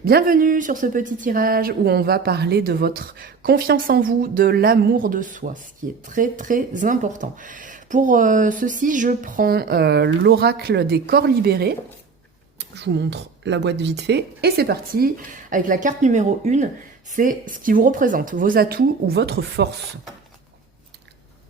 Bienvenue sur ce petit tirage où on va parler de votre confiance en vous, de l'amour de soi, ce qui est très très important. Pour ceci, je prends l'oracle des corps libérés. Je vous montre la boîte vite fait. Et c'est parti avec la carte numéro 1. C'est ce qui vous représente, vos atouts ou votre force.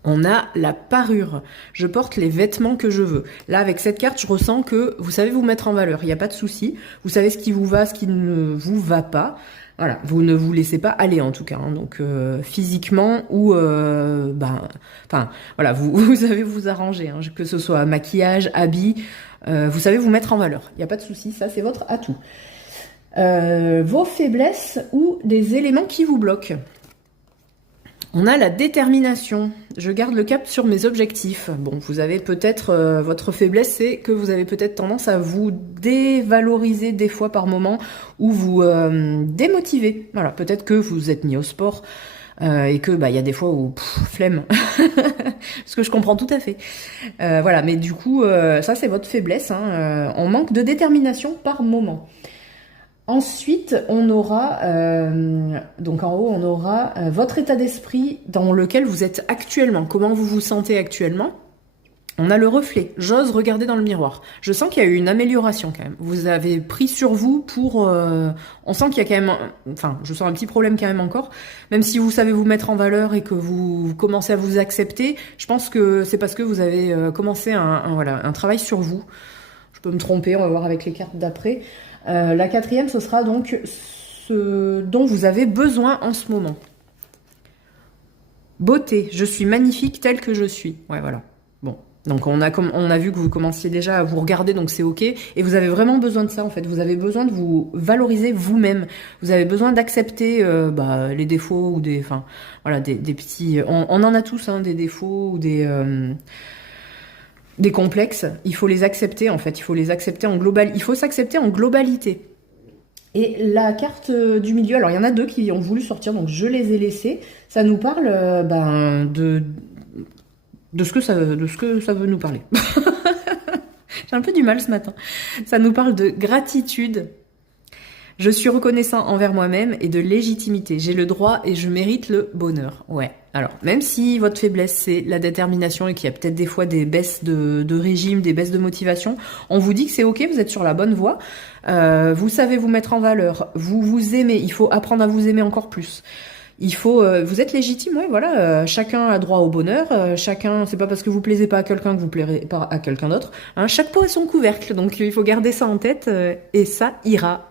On a la parure. Je porte les vêtements que je veux. Là, avec cette carte, je ressens que vous savez vous mettre en valeur. Il n'y a pas de souci. Vous savez ce qui vous va, ce qui ne vous va pas. Voilà, vous ne vous laissez pas aller en tout cas. Hein. Donc physiquement ou enfin voilà, vous savez vous arranger. Hein. Que ce soit maquillage, habits, vous savez vous mettre en valeur. Il n'y a pas de souci. Ça, c'est votre atout. Vos faiblesses ou des éléments qui vous bloquent. On a la détermination. Je garde le cap sur mes objectifs. Bon, vous avez peut-être... votre faiblesse, c'est que vous avez peut-être tendance à vous dévaloriser des fois par moment ou vous démotiver. Voilà, peut-être que vous êtes mis au sport et que il y a des fois où flemme. Parce que je comprends tout à fait. Voilà, mais du coup, ça c'est votre faiblesse. Hein. On manque de détermination par moment. Ensuite, on aura, donc en haut, on aura votre état d'esprit dans lequel vous êtes actuellement. Comment vous vous sentez actuellement? On a le reflet. J'ose regarder dans le miroir. Je sens qu'il y a eu une amélioration quand même. Vous avez pris sur vous pour... on sent qu'il y a quand même... Enfin, je sens un petit problème quand même encore. Même si vous savez vous mettre en valeur et que vous commencez à vous accepter, je pense que c'est parce que vous avez commencé un travail sur vous. Je peux me tromper, on va voir avec les cartes d'après. La quatrième, ce sera donc ce dont vous avez besoin en ce moment. Beauté, je suis magnifique telle que je suis. Ouais, voilà. Bon, donc on a vu que vous commenciez déjà à vous regarder, donc c'est ok. Et vous avez vraiment besoin de ça, en fait. Vous avez besoin de vous valoriser vous-même. Vous avez besoin d'accepter les défauts ou des... Enfin, voilà, des petits... On en a tous, hein, des défauts ou des complexes, il faut les accepter en fait, il faut les accepter en global, il faut s'accepter en globalité. Et la carte du milieu, alors il y en a deux qui ont voulu sortir, donc je les ai laissées. Ça nous parle de ce que ça veut nous parler. J'ai un peu du mal ce matin. Ça nous parle de gratitude. Je suis reconnaissant envers moi-même et de légitimité. J'ai le droit et je mérite le bonheur. Ouais. Alors, même si votre faiblesse, c'est la détermination et qu'il y a peut-être des fois des baisses de régime, des baisses de motivation, on vous dit que c'est ok, vous êtes sur la bonne voie. Vous savez vous mettre en valeur. Vous vous aimez. Il faut apprendre à vous aimer encore plus. Il faut, vous êtes légitime, ouais, voilà. Chacun a droit au bonheur. Chacun, c'est pas parce que vous plaisez pas à quelqu'un que vous plairez pas à quelqu'un d'autre. Hein, chaque pot a son couvercle, donc il faut garder ça en tête et ça ira.